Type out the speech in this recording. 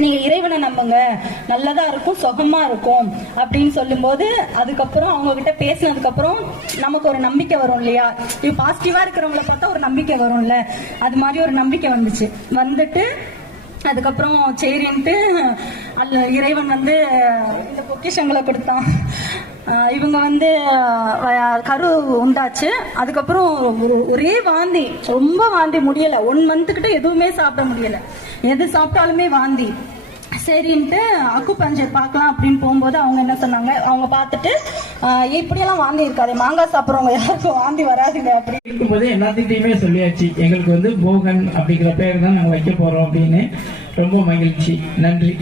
நீங்க இறைவனை நம்புங்க, நல்லதா இருக்கும், சுகமா இருக்கும் அப்படின்னு சொல்லும்போது, அதுக்கப்புறம் அவங்க கிட்ட பேசினதுக்கு அப்புறம் நமக்கு ஒரு நம்பிக்கை வரும் இல்லையா? இது பாசிட்டிவா இருக்கிறவங்கள பார்த்தா ஒரு நம்பிக்கை வரும்ல, அது மாதிரி ஒரு நம்பிக்கை வந்துட்டு அதுக்கப்புறம் சரின்ட்டு இறைவன் வந்து இந்த பொக்கிஷங்களை கொடுத்தான். இவங்க வந்து கரு உண்டாச்சு. அதுக்கப்புறம் ஒரே வாந்தி, ரொம்ப வாந்தி, முடியல. 1 மந்த் கிட்ட எதுவுமே சாப்பிட முடியல, எது சாப்பிட்டாலுமே வாந்தி. சரின்ட்டு அக்குபஞ்சர் பார்க்கலாம் அப்படின்னு போகும்போது அவங்க என்ன சொன்னாங்க, அவங்க பார்த்துட்டு இப்படியெல்லாம் வாந்தி இருக்காது, மாங்காய் சாப்பிட்றவங்க யாருக்கும் வாந்தி வராதுங்க அப்படி இருக்கும்போது எல்லாத்திட்டையுமே சொல்லியாச்சு. எங்களுக்கு வந்து போகன் அப்படிங்கிற பேர் தான் நாங்கள் வைக்க போறோம் அப்படின்னு. ரொம்ப மகிழ்ச்சி. நன்றி.